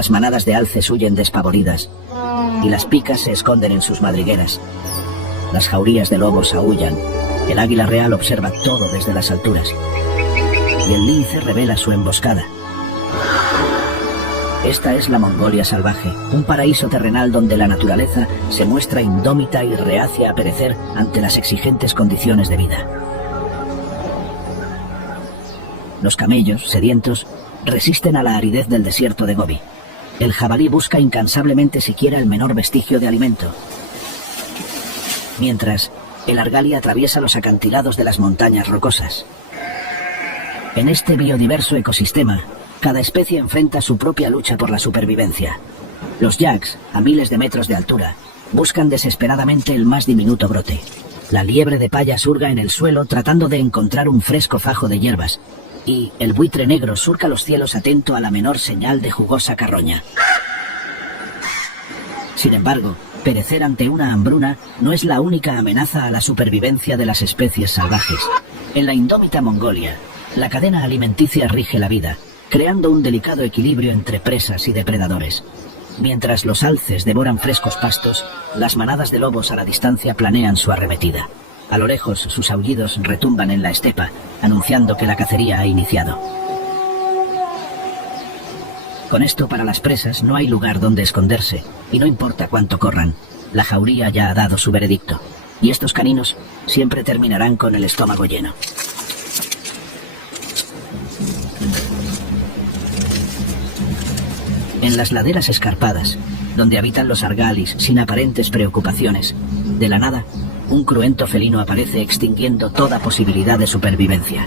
Las manadas de alces huyen despavoridas y las picas se esconden en sus madrigueras. Las jaurías de lobos aúllan. El águila real observa todo desde las alturas y el lince revela su emboscada. Esta es la Mongolia salvaje, un paraíso terrenal donde la naturaleza se muestra indómita y reacia a perecer ante las exigentes condiciones de vida. Los camellos, sedientos, resisten a la aridez del desierto de Gobi. El jabalí busca incansablemente siquiera el menor vestigio de alimento, mientras el argali atraviesa los acantilados de las montañas rocosas. En este biodiverso ecosistema, cada especie enfrenta su propia lucha por la supervivencia. Los yaks, a miles de metros de altura, buscan desesperadamente el más diminuto brote. La liebre de paya surga en el suelo tratando de encontrar un fresco fajo de hierbas, y el buitre negro surca los cielos atento a la menor señal de jugosa carroña. Sin embargo, perecer ante una hambruna no es la única amenaza a la supervivencia de las especies salvajes. En la indómita Mongolia, la cadena alimenticia rige la vida, creando un delicado equilibrio entre presas y depredadores. Mientras los alces devoran frescos pastos, las manadas de lobos a la distancia planean su arremetida. A lo lejos, sus aullidos retumban en la estepa, anunciando que la cacería ha iniciado. Con esto, para las presas no hay lugar donde esconderse, y no importa cuánto corran, la jauría ya ha dado su veredicto, y estos caninos siempre terminarán con el estómago lleno. En las laderas escarpadas, donde habitan los argalis sin aparentes preocupaciones, de la nada, un cruento felino aparece extinguiendo toda posibilidad de supervivencia.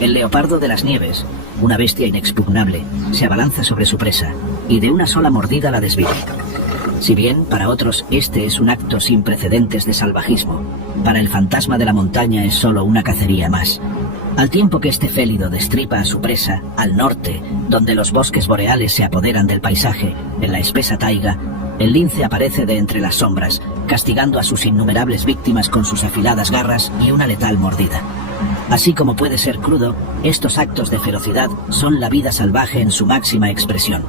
El leopardo de las nieves, una bestia inexpugnable, se abalanza sobre su presa y de una sola mordida la desvía. Si bien para otros este es un acto sin precedentes de salvajismo, para el fantasma de la montaña es solo una cacería más. Al tiempo que este félido destripa a su presa, al norte, donde los bosques boreales se apoderan del paisaje, en la espesa taiga, el lince aparece de entre las sombras, castigando a sus innumerables víctimas con sus afiladas garras y una letal mordida. Así como puede ser crudo, estos actos de ferocidad son la vida salvaje en su máxima expresión.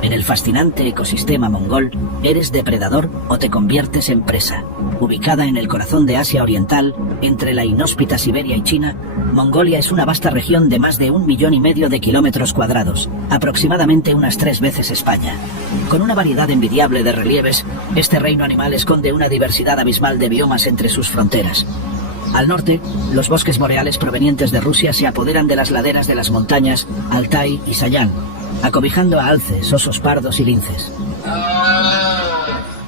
En el fascinante ecosistema mongol, eres depredador o te conviertes en presa. Ubicada en el corazón de Asia Oriental, entre la inhóspita Siberia y China, Mongolia es una vasta región de más de 1,5 millones de kilómetros cuadrados, aproximadamente unas 3 veces España. Con una variedad envidiable de relieves, este reino animal esconde una diversidad abismal de biomas entre sus fronteras. Al norte, los bosques boreales provenientes de Rusia se apoderan de las laderas de las montañas Altai y Sayan, acobijando a alces, osos pardos y linces.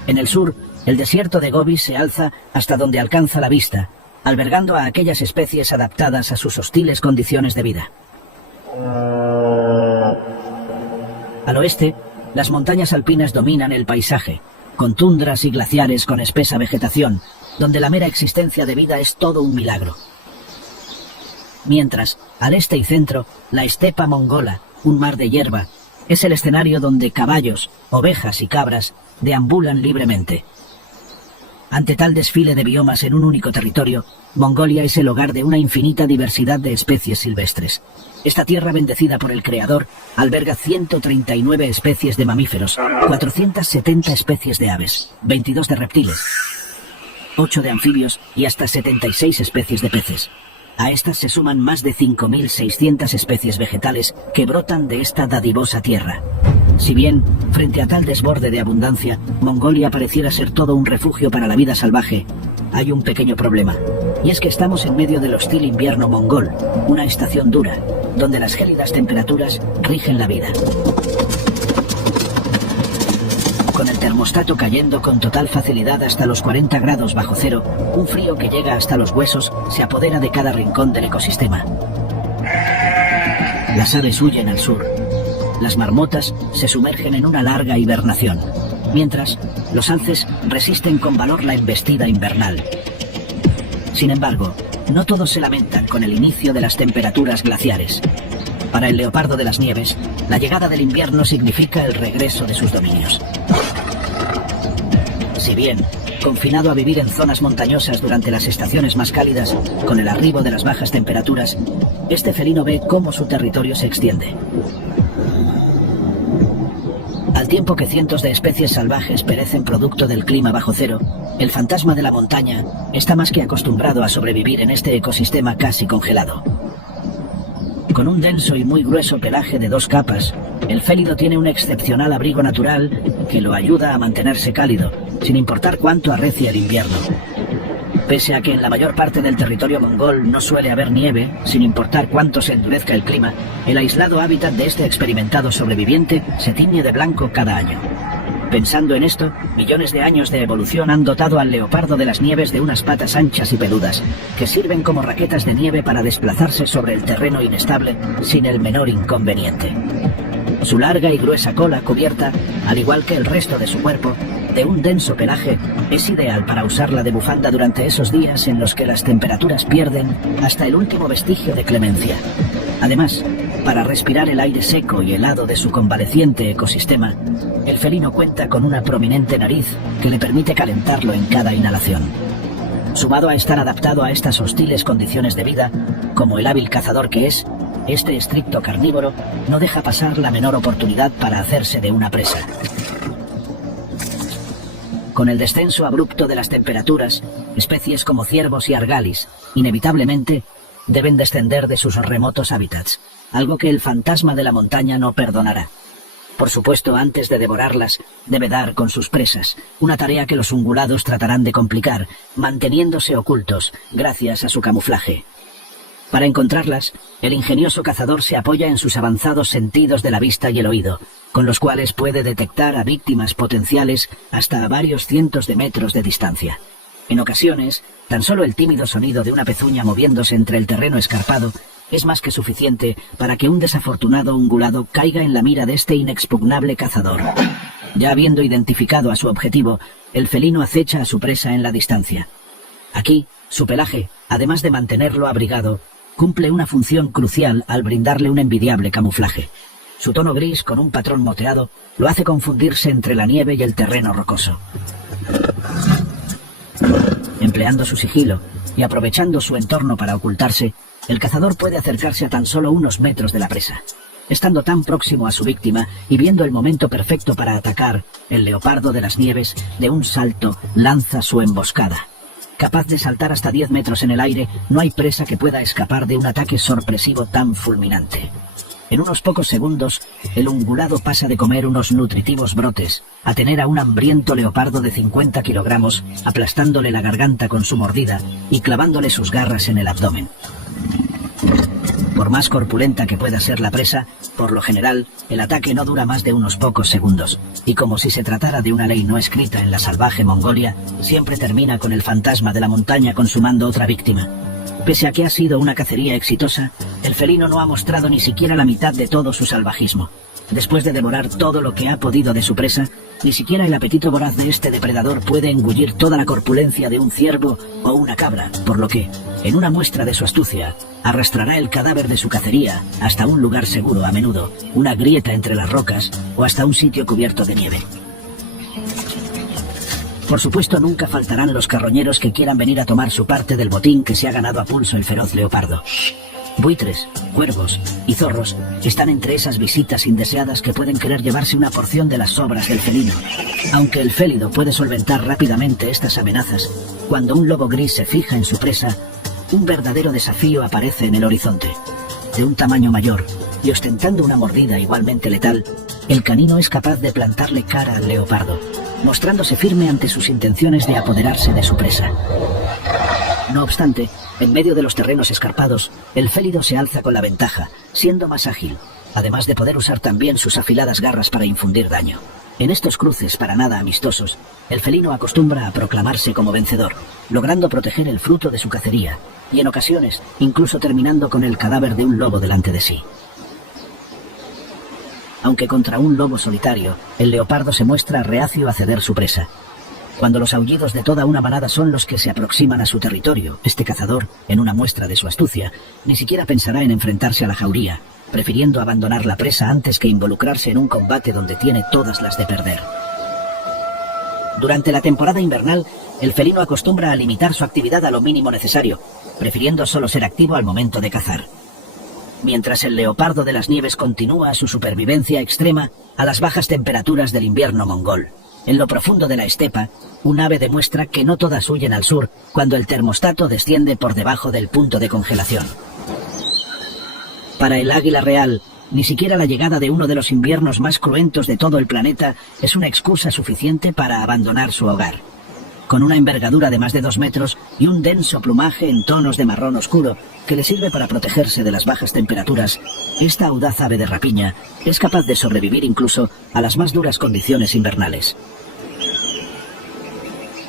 En el sur, el desierto de Gobi se alza hasta donde alcanza la vista, albergando a aquellas especies adaptadas a sus hostiles condiciones de vida. Al oeste, las montañas alpinas dominan el paisaje, con tundras y glaciares con espesa vegetación, donde la mera existencia de vida es todo un milagro. Mientras, al este y centro, la estepa mongola, un mar de hierba, es el escenario donde caballos, ovejas y cabras deambulan libremente. Ante tal desfile de biomas en un único territorio, Mongolia es el hogar de una infinita diversidad de especies silvestres. Esta tierra bendecida por el Creador alberga 139 especies de mamíferos, 470 especies de aves, 22 de reptiles, 8 de anfibios y hasta 76 especies de peces. A estas se suman más de 5.600 especies vegetales que brotan de esta dadivosa tierra. Si bien, frente a tal desborde de abundancia, Mongolia pareciera ser todo un refugio para la vida salvaje, hay un pequeño problema. Y es que estamos en medio del hostil invierno mongol, una estación dura, donde las gélidas temperaturas rigen la vida. Con el termostato cayendo con total facilidad hasta los 40 grados bajo cero, un frío que llega hasta los huesos se apodera de cada rincón del ecosistema. Las aves huyen al sur. Las marmotas se sumergen en una larga hibernación, mientras los alces resisten con valor la embestida invernal. Sin embargo, no todos se lamentan con el inicio de las temperaturas glaciares. Para el leopardo de las nieves, la llegada del invierno significa el regreso de sus dominios. Si bien Confinado a vivir en zonas montañosas durante las estaciones más cálidas, con el arribo de las bajas temperaturas, este felino ve cómo su territorio se extiende. Al tiempo que cientos de especies salvajes perecen producto del clima bajo cero, el fantasma de la montaña está más que acostumbrado a sobrevivir en este ecosistema casi congelado. Con un denso y muy grueso pelaje de 2 capas, el félido tiene un excepcional abrigo natural que lo ayuda a mantenerse cálido, sin importar cuánto arrecie el invierno. Pese a que en la mayor parte del territorio mongol no suele haber nieve, sin importar cuánto se endurezca el clima, el aislado hábitat de este experimentado sobreviviente se tiñe de blanco cada año. Pensando en esto, millones de años de evolución han dotado al leopardo de las nieves de unas patas anchas y peludas, que sirven como raquetas de nieve para desplazarse sobre el terreno inestable sin el menor inconveniente. Su larga y gruesa cola cubierta, al igual que el resto de su cuerpo, de un denso pelaje, es ideal para usarla de bufanda durante esos días en los que las temperaturas pierden hasta el último vestigio de clemencia. Además, para respirar el aire seco y helado de su convaleciente ecosistema, el felino cuenta con una prominente nariz que le permite calentarlo en cada inhalación. Sumado a estar adaptado a estas hostiles condiciones de vida, como el hábil cazador que es, este estricto carnívoro no deja pasar la menor oportunidad para hacerse de una presa. Con el descenso abrupto de las temperaturas, especies como ciervos y argalis, inevitablemente, deben descender de sus remotos hábitats, algo que el fantasma de la montaña no perdonará. Por supuesto, antes de devorarlas, debe dar con sus presas, una tarea que los ungulados tratarán de complicar, manteniéndose ocultos, gracias a su camuflaje. Para encontrarlas, el ingenioso cazador se apoya en sus avanzados sentidos de la vista y el oído, con los cuales puede detectar a víctimas potenciales hasta a varios cientos de metros de distancia. En ocasiones, tan solo el tímido sonido de una pezuña moviéndose entre el terreno escarpado es más que suficiente para que un desafortunado ungulado caiga en la mira de este inexpugnable cazador. Ya habiendo identificado a su objetivo, el felino acecha a su presa en la distancia. Aquí, su pelaje, además de mantenerlo abrigado, cumple una función crucial al brindarle un envidiable camuflaje. Su tono gris con un patrón moteado lo hace confundirse entre la nieve y el terreno rocoso. Empleando su sigilo y aprovechando su entorno para ocultarse, el cazador puede acercarse a tan solo unos metros de la presa. Estando tan próximo a su víctima y viendo el momento perfecto para atacar, el leopardo de las nieves, de un salto, lanza su emboscada. Capaz de saltar hasta 10 metros en el aire, no hay presa que pueda escapar de un ataque sorpresivo tan fulminante. En unos pocos segundos, el ungulado pasa de comer unos nutritivos brotes a tener a un hambriento leopardo de 50 kilogramos aplastándole la garganta con su mordida y clavándole sus garras en el abdomen. Por más corpulenta que pueda ser la presa, por lo general, el ataque no dura más de unos pocos segundos, y como si se tratara de una ley no escrita en la salvaje Mongolia, siempre termina con el fantasma de la montaña consumando otra víctima. Pese a que ha sido una cacería exitosa, el felino no ha mostrado ni siquiera la mitad de todo su salvajismo. Después de devorar todo lo que ha podido de su presa, ni siquiera el apetito voraz de este depredador puede engullir toda la corpulencia de un ciervo o una cabra, por lo que, en una muestra de su astucia, arrastrará el cadáver de su cacería hasta un lugar seguro, a menudo, una grieta entre las rocas o hasta un sitio cubierto de nieve. Por supuesto, nunca faltarán los carroñeros que quieran venir a tomar su parte del botín que se ha ganado a pulso el feroz leopardo. Buitres, cuervos y zorros están entre esas visitas indeseadas que pueden querer llevarse una porción de las sobras del felino. Aunque el félido puede solventar rápidamente estas amenazas, cuando un lobo gris se fija en su presa, un verdadero desafío aparece en el horizonte. De un tamaño mayor y ostentando una mordida igualmente letal, el canino es capaz de plantarle cara al leopardo, mostrándose firme ante sus intenciones de apoderarse de su presa. No obstante, en medio de los terrenos escarpados, el félido se alza con la ventaja, siendo más ágil, además de poder usar también sus afiladas garras para infundir daño. En estos cruces para nada amistosos, el felino acostumbra a proclamarse como vencedor, logrando proteger el fruto de su cacería, y en ocasiones, incluso terminando con el cadáver de un lobo delante de sí. Aunque contra un lobo solitario, el leopardo se muestra reacio a ceder su presa. Cuando los aullidos de toda una manada son los que se aproximan a su territorio, este cazador, en una muestra de su astucia, ni siquiera pensará en enfrentarse a la jauría, prefiriendo abandonar la presa antes que involucrarse en un combate donde tiene todas las de perder. Durante la temporada invernal, el felino acostumbra a limitar su actividad a lo mínimo necesario, prefiriendo solo ser activo al momento de cazar. Mientras el leopardo de las nieves continúa su supervivencia extrema a las bajas temperaturas del invierno mongol. En lo profundo de la estepa, un ave demuestra que no todas huyen al sur cuando el termostato desciende por debajo del punto de congelación. Para el águila real, ni siquiera la llegada de uno de los inviernos más cruentos de todo el planeta es una excusa suficiente para abandonar su hogar. Con una envergadura de más de 2 metros y un denso plumaje en tonos de marrón oscuro que le sirve para protegerse de las bajas temperaturas, esta audaz ave de rapiña es capaz de sobrevivir incluso a las más duras condiciones invernales.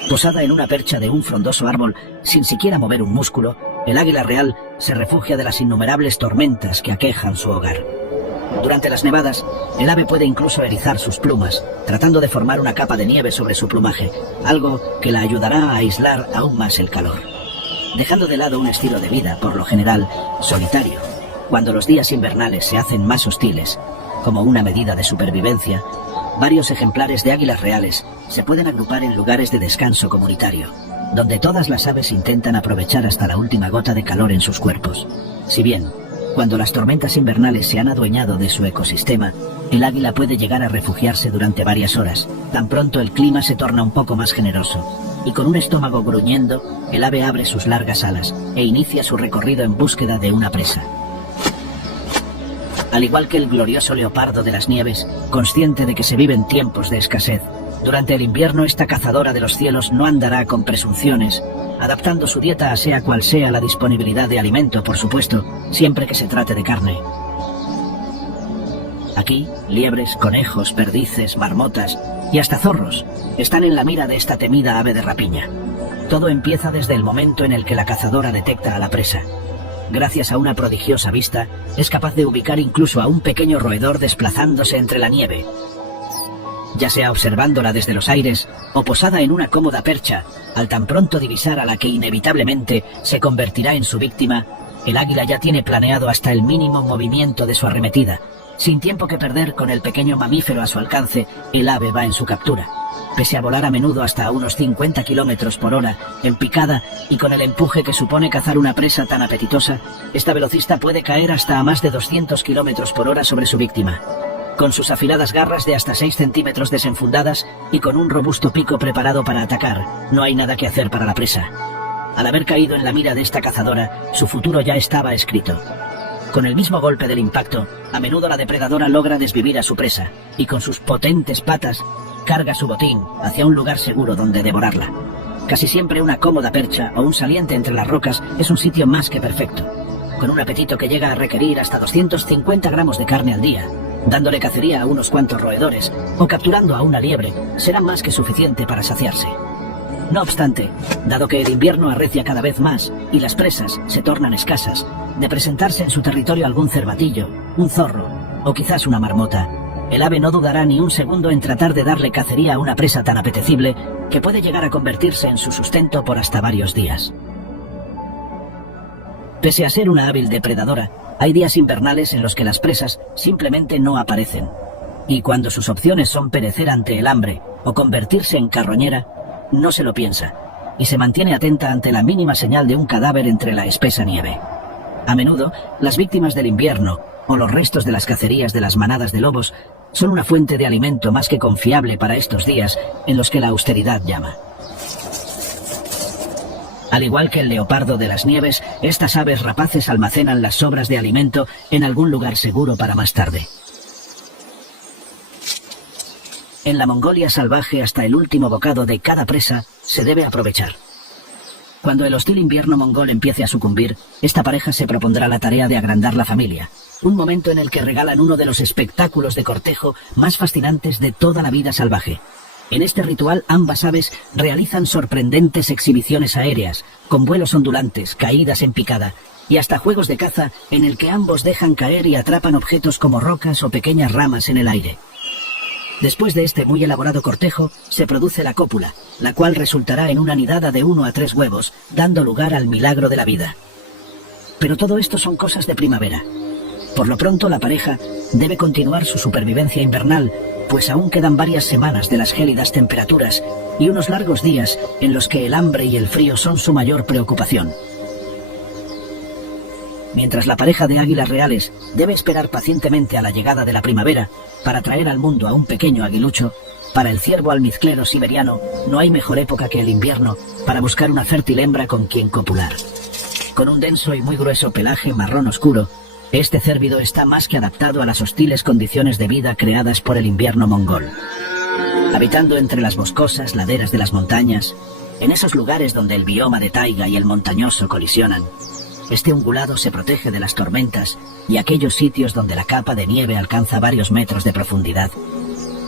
Posada en una percha de un frondoso árbol, sin siquiera mover un músculo, el águila real se refugia de las innumerables tormentas que aquejan su hogar. Durante las nevadas, el ave puede incluso erizar sus plumas, tratando de formar una capa de nieve sobre su plumaje, algo que la ayudará a aislar aún más el calor. Dejando de lado un estilo de vida, por lo general, solitario, cuando los días invernales se hacen más hostiles, como una medida de supervivencia, varios ejemplares de águilas reales se pueden agrupar en lugares de descanso comunitario, donde todas las aves intentan aprovechar hasta la última gota de calor en sus cuerpos. Si bien, cuando las tormentas invernales se han adueñado de su ecosistema, el águila puede llegar a refugiarse durante varias horas, tan pronto el clima se torna un poco más generoso, y con un estómago gruñendo, el ave abre sus largas alas e inicia su recorrido en búsqueda de una presa. Al igual que el glorioso leopardo de las nieves, consciente de que se viven tiempos de escasez, durante el invierno esta cazadora de los cielos no andará con presunciones, adaptando su dieta a sea cual sea la disponibilidad de alimento, por supuesto, siempre que se trate de carne. Aquí, liebres, conejos, perdices, marmotas y hasta zorros están en la mira de esta temida ave de rapiña. Todo empieza desde el momento en el que la cazadora detecta a la presa. Gracias a una prodigiosa vista, es capaz de ubicar incluso a un pequeño roedor desplazándose entre la nieve. Ya sea observándola desde los aires o posada en una cómoda percha, al tan pronto divisar a la que inevitablemente se convertirá en su víctima, el águila ya tiene planeado hasta el mínimo movimiento de su arremetida. Sin tiempo que perder con el pequeño mamífero a su alcance, el ave va en su captura. Pese a volar a menudo hasta a unos 50 kilómetros por hora, en picada y con el empuje que supone cazar una presa tan apetitosa, esta velocista puede caer hasta a más de 200 kilómetros por hora sobre su víctima. Con sus afiladas garras de hasta 6 centímetros desenfundadas y con un robusto pico preparado para atacar, no hay nada que hacer para la presa. Al haber caído en la mira de esta cazadora, su futuro ya estaba escrito. Con el mismo golpe del impacto, a menudo la depredadora logra desvivir a su presa y con sus potentes patas carga su botín hacia un lugar seguro donde devorarla. Casi siempre una cómoda percha o un saliente entre las rocas es un sitio más que perfecto, con un apetito que llega a requerir hasta 250 gramos de carne al día. Dándole cacería a unos cuantos roedores o capturando a una liebre será más que suficiente para saciarse. No obstante, dado que el invierno arrecia cada vez más y las presas se tornan escasas, de presentarse en su territorio algún cervatillo, un zorro o quizás una marmota, el ave no dudará ni un segundo en tratar de darle cacería a una presa tan apetecible que puede llegar a convertirse en su sustento por hasta varios días. Pese a ser una hábil depredadora, hay días invernales en los que las presas simplemente no aparecen. Y cuando sus opciones son perecer ante el hambre o convertirse en carroñera, no se lo piensa, y se mantiene atenta ante la mínima señal de un cadáver entre la espesa nieve. A menudo, las víctimas del invierno o los restos de las cacerías de las manadas de lobos son una fuente de alimento más que confiable para estos días en los que la austeridad llama. Al igual que el leopardo de las nieves, estas aves rapaces almacenan las sobras de alimento en algún lugar seguro para más tarde. En la Mongolia salvaje, hasta el último bocado de cada presa se debe aprovechar. Cuando el hostil invierno mongol empiece a sucumbir, esta pareja se propondrá la tarea de agrandar la familia, un momento en el que regalan uno de los espectáculos de cortejo más fascinantes de toda la vida salvaje. En este ritual ambas aves realizan sorprendentes exhibiciones aéreas, con vuelos ondulantes, caídas en picada, y hasta juegos de caza en el que ambos dejan caer y atrapan objetos como rocas o pequeñas ramas en el aire. Después de este muy elaborado cortejo, se produce la cópula, la cual resultará en una nidada de 1 a 3 huevos, dando lugar al milagro de la vida. Pero todo esto son cosas de primavera. Por lo pronto, la pareja debe continuar su supervivencia invernal, pues aún quedan varias semanas de las gélidas temperaturas y unos largos días en los que el hambre y el frío son su mayor preocupación. Mientras la pareja de águilas reales debe esperar pacientemente a la llegada de la primavera para traer al mundo a un pequeño aguilucho, para el ciervo almizclero siberiano no hay mejor época que el invierno para buscar una fértil hembra con quien copular. Con un denso y muy grueso pelaje marrón oscuro, este cérvido está más que adaptado a las hostiles condiciones de vida creadas por el invierno mongol. Habitando entre las boscosas laderas de las montañas, en esos lugares donde el bioma de taiga y el montañoso colisionan, este ungulado se protege de las tormentas y aquellos sitios donde la capa de nieve alcanza varios metros de profundidad.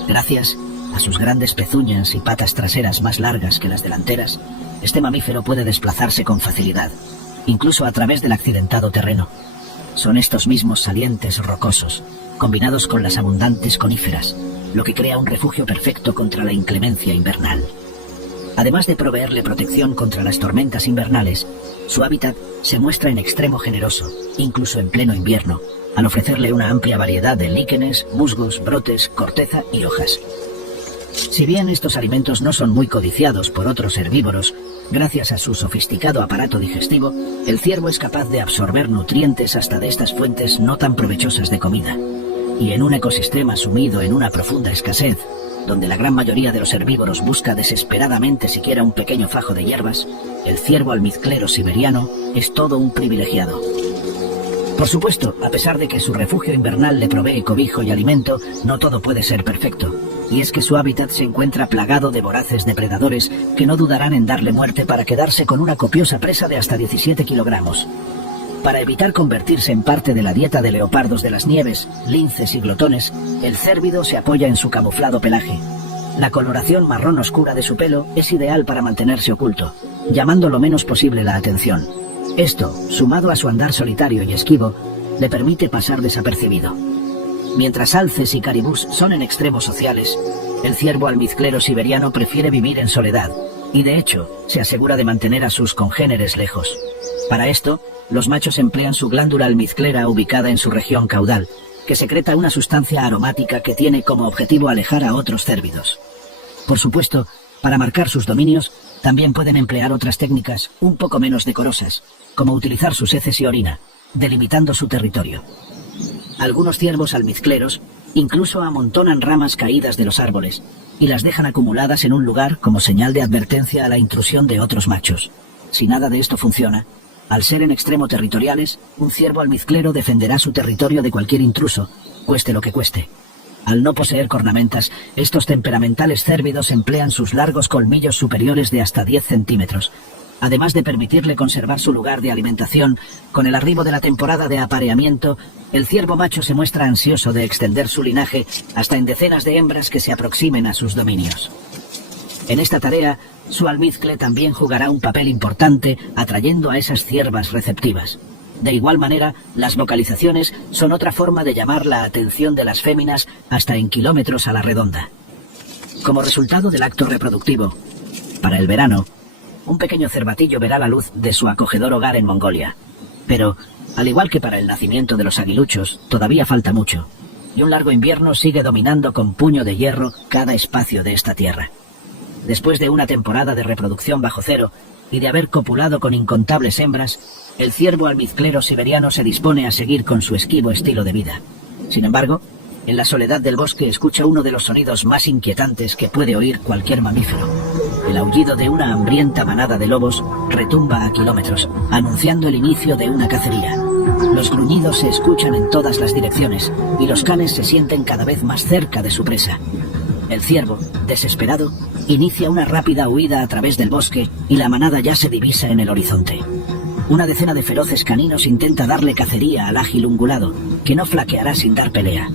Gracias a sus grandes pezuñas y patas traseras más largas que las delanteras, este mamífero puede desplazarse con facilidad, incluso a través del accidentado terreno. Son estos mismos salientes rocosos, combinados con las abundantes coníferas, lo que crea un refugio perfecto contra la inclemencia invernal. Además de proveerle protección contra las tormentas invernales, su hábitat se muestra en extremo generoso, incluso en pleno invierno, al ofrecerle una amplia variedad de líquenes, musgos, brotes, corteza y hojas. Si bien estos alimentos no son muy codiciados por otros herbívoros, gracias a su sofisticado aparato digestivo, el ciervo es capaz de absorber nutrientes hasta de estas fuentes no tan provechosas de comida. Y en un ecosistema sumido en una profunda escasez, donde la gran mayoría de los herbívoros busca desesperadamente siquiera un pequeño fajo de hierbas, el ciervo almizclero siberiano es todo un privilegiado. Por supuesto, a pesar de que su refugio invernal le provee cobijo y alimento, no todo puede ser perfecto. Y es que su hábitat se encuentra plagado de voraces depredadores que no dudarán en darle muerte para quedarse con una copiosa presa de hasta 17 kilogramos. Para evitar convertirse en parte de la dieta de leopardos de las nieves, linces y glotones, el cérvido se apoya en su camuflado pelaje. La coloración marrón oscura de su pelo es ideal para mantenerse oculto, llamando lo menos posible la atención. Esto, sumado a su andar solitario y esquivo, le permite pasar desapercibido. Mientras alces y caribús son en extremos sociales, el ciervo almizclero siberiano prefiere vivir en soledad, y de hecho, se asegura de mantener a sus congéneres lejos. Para esto, los machos emplean su glándula almizclera ubicada en su región caudal, que secreta una sustancia aromática que tiene como objetivo alejar a otros cérvidos. Por supuesto, para marcar sus dominios, también pueden emplear otras técnicas un poco menos decorosas, como utilizar sus heces y orina, delimitando su territorio. Algunos ciervos almizcleros incluso amontonan ramas caídas de los árboles y las dejan acumuladas en un lugar como señal de advertencia a la intrusión de otros machos. Si nada de esto funciona, al ser en extremo territoriales, un ciervo almizclero defenderá su territorio de cualquier intruso, cueste lo que cueste. Al no poseer cornamentas, estos temperamentales cérvidos emplean sus largos colmillos superiores de hasta 10 centímetros, además de permitirle conservar su lugar de alimentación. Con el arribo de la temporada de apareamiento, el ciervo macho se muestra ansioso de extender su linaje hasta en decenas de hembras que se aproximen a sus dominios. En esta tarea, su almizcle también jugará un papel importante atrayendo a esas ciervas receptivas. De igual manera, las vocalizaciones son otra forma de llamar la atención de las féminas hasta en kilómetros a la redonda. Como resultado del acto reproductivo, para el verano, un pequeño cervatillo verá la luz de su acogedor hogar en Mongolia. Pero, al igual que para el nacimiento de los aguiluchos, todavía falta mucho, y un largo invierno sigue dominando con puño de hierro cada espacio de esta tierra. Después de una temporada de reproducción bajo cero y de haber copulado con incontables hembras, el ciervo almizclero siberiano se dispone a seguir con su esquivo estilo de vida. Sin embargo, en la soledad del bosque escucha uno de los sonidos más inquietantes que puede oír cualquier mamífero. El aullido de una hambrienta manada de lobos retumba a kilómetros, anunciando el inicio de una cacería. Los gruñidos se escuchan en todas las direcciones y los canes se sienten cada vez más cerca de su presa. El ciervo, desesperado, inicia una rápida huida a través del bosque y la manada ya se divisa en el horizonte. Una decena de feroces caninos intenta darle cacería al ágil ungulado, que no flaqueará sin dar pelea.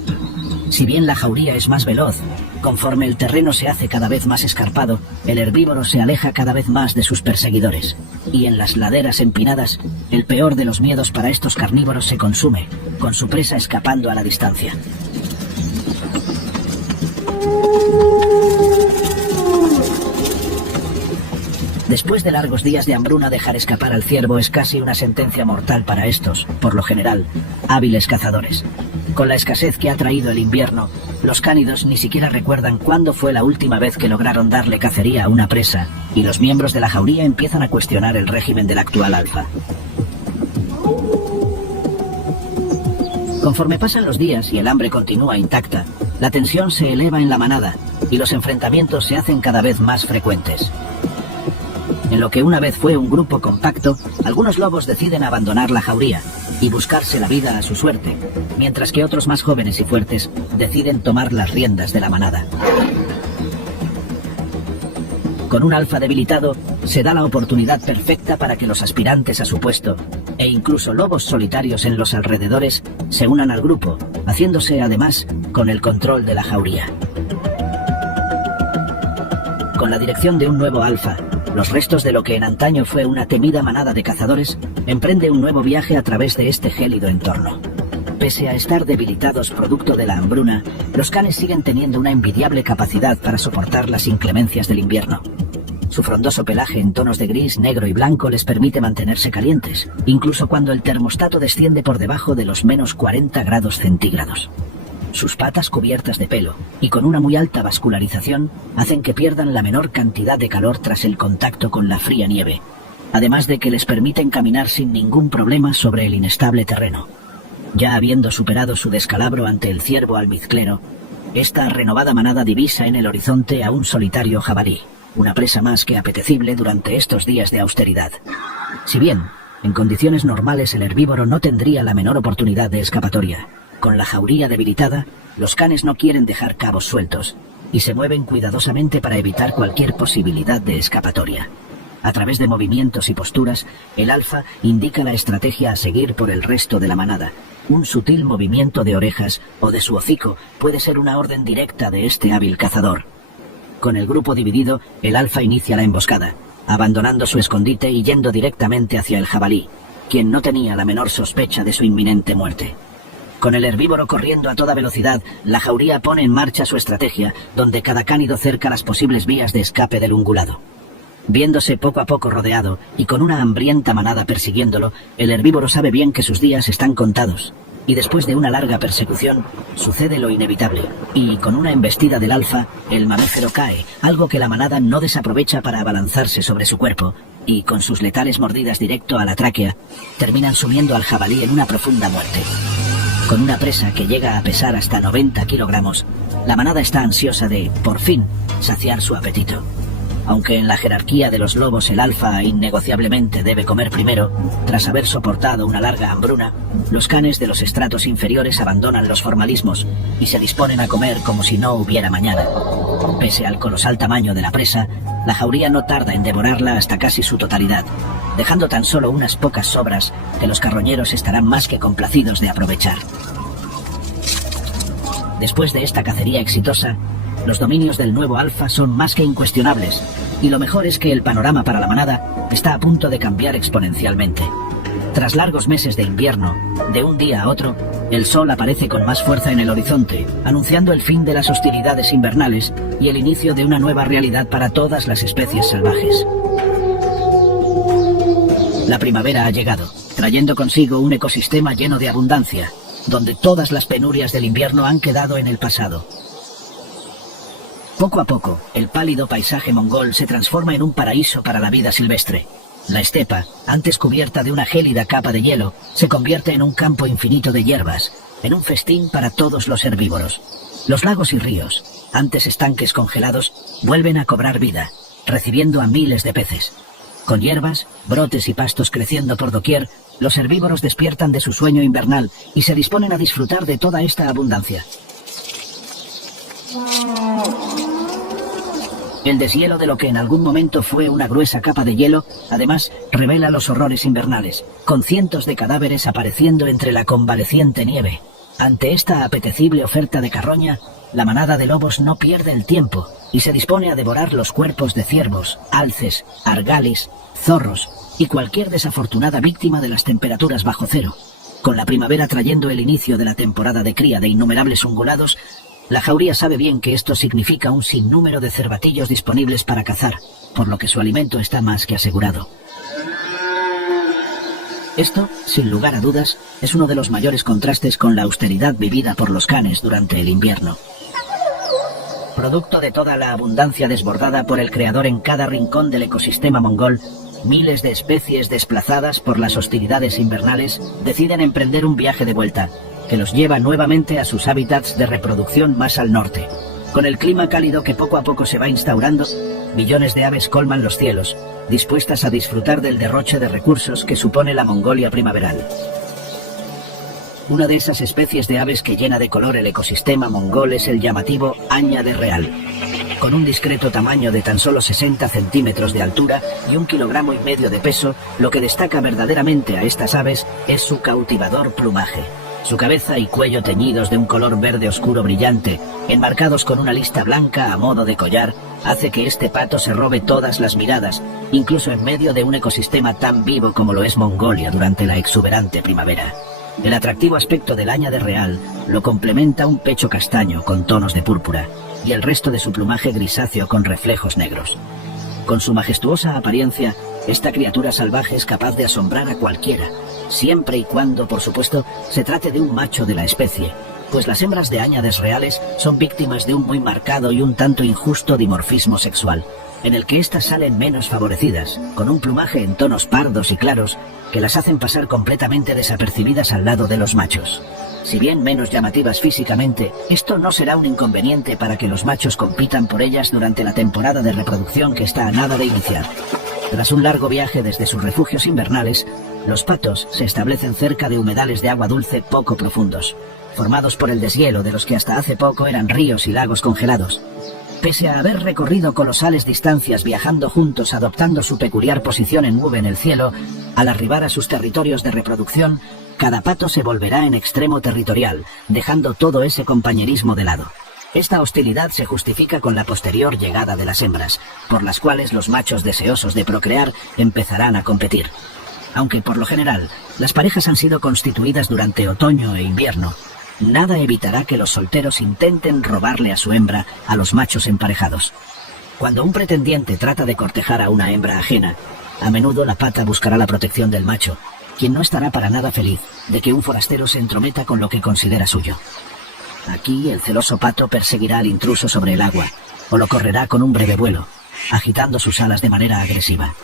Si bien la jauría es más veloz, conforme el terreno se hace cada vez más escarpado, el herbívoro se aleja cada vez más de sus perseguidores. Y en las laderas empinadas, el peor de los miedos para estos carnívoros se consume, con su presa escapando a la distancia. Después de largos días de hambruna, dejar escapar al ciervo es casi una sentencia mortal para estos, por lo general, hábiles cazadores. Con la escasez que ha traído el invierno, los cánidos ni siquiera recuerdan cuándo fue la última vez que lograron darle cacería a una presa, y los miembros de la jauría empiezan a cuestionar el régimen del actual alfa. Conforme pasan los días y el hambre continúa intacta, la tensión se eleva en la manada y los enfrentamientos se hacen cada vez más frecuentes. En lo que una vez fue un grupo compacto, algunos lobos deciden abandonar la jauría y buscarse la vida a su suerte, mientras que otros más jóvenes y fuertes deciden tomar las riendas de la manada. Con un alfa debilitado, se da la oportunidad perfecta para que los aspirantes a su puesto, e incluso lobos solitarios en los alrededores, se unan al grupo, haciéndose además con el control de la jauría. Con la dirección de un nuevo alfa, los restos de lo que en antaño fue una temida manada de cazadores emprende un nuevo viaje a través de este gélido entorno. Pese a estar debilitados producto de la hambruna, los canes siguen teniendo una envidiable capacidad para soportar las inclemencias del invierno. Su frondoso pelaje en tonos de gris, negro y blanco les permite mantenerse calientes, incluso cuando el termostato desciende por debajo de los menos 40 grados centígrados. Sus patas cubiertas de pelo y con una muy alta vascularización hacen que pierdan la menor cantidad de calor tras el contacto con la fría nieve, además de que les permiten caminar sin ningún problema sobre el inestable terreno. Ya habiendo superado su descalabro ante el ciervo almizclero, esta renovada manada divisa en el horizonte a un solitario jabalí, una presa más que apetecible durante estos días de austeridad. Si bien, en condiciones normales el herbívoro no tendría la menor oportunidad de escapatoria, con la jauría debilitada, los canes no quieren dejar cabos sueltos y se mueven cuidadosamente para evitar cualquier posibilidad de escapatoria. A través de movimientos y posturas, el alfa indica la estrategia a seguir por el resto de la manada. Un sutil movimiento de orejas o de su hocico puede ser una orden directa de este hábil cazador. Con el grupo dividido, el alfa inicia la emboscada, abandonando su escondite y yendo directamente hacia el jabalí, quien no tenía la menor sospecha de su inminente muerte. Con el herbívoro corriendo a toda velocidad, la jauría pone en marcha su estrategia, donde cada cánido cerca las posibles vías de escape del ungulado. Viéndose poco a poco rodeado y con una hambrienta manada persiguiéndolo, el herbívoro sabe bien que sus días están contados. Y después de una larga persecución, sucede lo inevitable, y con una embestida del alfa, el mamífero cae, algo que la manada no desaprovecha para abalanzarse sobre su cuerpo, y con sus letales mordidas directo a la tráquea, terminan sumiendo al jabalí en una profunda muerte. Con una presa que llega a pesar hasta 90 kilogramos, la manada está ansiosa de, por fin, saciar su apetito. Aunque en la jerarquía de los lobos el alfa innegociablemente debe comer primero, tras haber soportado una larga hambruna, los canes de los estratos inferiores abandonan los formalismos y se disponen a comer como si no hubiera mañana. Pese al colosal tamaño de la presa, la jauría no tarda en devorarla hasta casi su totalidad, dejando tan solo unas pocas sobras que los carroñeros estarán más que complacidos de aprovechar. Después de esta cacería exitosa, los dominios del nuevo alfa son más que incuestionables, y lo mejor es que el panorama para la manada está a punto de cambiar exponencialmente. Tras largos meses de invierno, de un día a otro, el sol aparece con más fuerza en el horizonte, anunciando el fin de las hostilidades invernales y el inicio de una nueva realidad para todas las especies salvajes. La primavera ha llegado, trayendo consigo un ecosistema lleno de abundancia, donde todas las penurias del invierno han quedado en el pasado. Poco a poco, el pálido paisaje mongol se transforma en un paraíso para la vida silvestre. La estepa, antes cubierta de una gélida capa de hielo, se convierte en un campo infinito de hierbas, en un festín para todos los herbívoros. Los lagos y ríos, antes estanques congelados, vuelven a cobrar vida, recibiendo a miles de peces. Con hierbas, brotes y pastos creciendo por doquier, los herbívoros despiertan de su sueño invernal y se disponen a disfrutar de toda esta abundancia. El deshielo de lo que en algún momento fue una gruesa capa de hielo, además, revela los horrores invernales, con cientos de cadáveres apareciendo entre la convaleciente nieve. Ante esta apetecible oferta de carroña, la manada de lobos no pierde el tiempo y se dispone a devorar los cuerpos de ciervos, alces, argalis, zorros y cualquier desafortunada víctima de las temperaturas bajo cero. Con la primavera trayendo el inicio de la temporada de cría de innumerables ungulados, la jauría sabe bien que esto significa un sinnúmero de cervatillos disponibles para cazar, por lo que su alimento está más que asegurado. Esto, sin lugar a dudas, es uno de los mayores contrastes con la austeridad vivida por los canes durante el invierno. Producto de toda la abundancia desbordada por el creador en cada rincón del ecosistema mongol, miles de especies desplazadas por las hostilidades invernales deciden emprender un viaje de vuelta, que los lleva nuevamente a sus hábitats de reproducción más al norte. Con el clima cálido que poco a poco se va instaurando, millones de aves colman los cielos, dispuestas a disfrutar del derroche de recursos que supone la Mongolia primaveral. Una de esas especies de aves que llena de color el ecosistema mongol es el llamativo áñade real. Con un discreto tamaño de tan solo 60 centímetros de altura y 1,5 kilogramos de peso, lo que destaca verdaderamente a estas aves es su cautivador plumaje. Su cabeza y cuello teñidos de un color verde oscuro brillante, enmarcados con una lista blanca a modo de collar, hace que este pato se robe todas las miradas, incluso en medio de un ecosistema tan vivo como lo es Mongolia durante la exuberante primavera. El atractivo aspecto del áñade real lo complementa un pecho castaño con tonos de púrpura y el resto de su plumaje grisáceo con reflejos negros. Con su majestuosa apariencia, esta criatura salvaje es capaz de asombrar a cualquiera, siempre y cuando, por supuesto, se trate de un macho de la especie, pues las hembras de áñades reales son víctimas de un muy marcado y un tanto injusto dimorfismo sexual, en el que éstas salen menos favorecidas, con un plumaje en tonos pardos y claros que las hacen pasar completamente desapercibidas al lado de los machos. Si bien menos llamativas físicamente, esto no será un inconveniente para que los machos compitan por ellas durante la temporada de reproducción que está a nada de iniciar. Tras un largo viaje desde sus refugios invernales, los patos se establecen cerca de humedales de agua dulce poco profundos, formados por el deshielo de los que hasta hace poco eran ríos y lagos congelados. Pese a haber recorrido colosales distancias viajando juntos adoptando su peculiar posición en nube en el cielo, al arribar a sus territorios de reproducción, cada pato se volverá en extremo territorial, dejando todo ese compañerismo de lado. Esta hostilidad se justifica con la posterior llegada de las hembras, por las cuales los machos deseosos de procrear empezarán a competir. Aunque por lo general, las parejas han sido constituidas durante otoño e invierno, nada evitará que los solteros intenten robarle a su hembra a los machos emparejados. Cuando un pretendiente trata de cortejar a una hembra ajena, a menudo la pata buscará la protección del macho, quien no estará para nada feliz de que un forastero se entrometa con lo que considera suyo. Aquí el celoso pato perseguirá al intruso sobre el agua, o lo correrá con un breve vuelo, agitando sus alas de manera agresiva.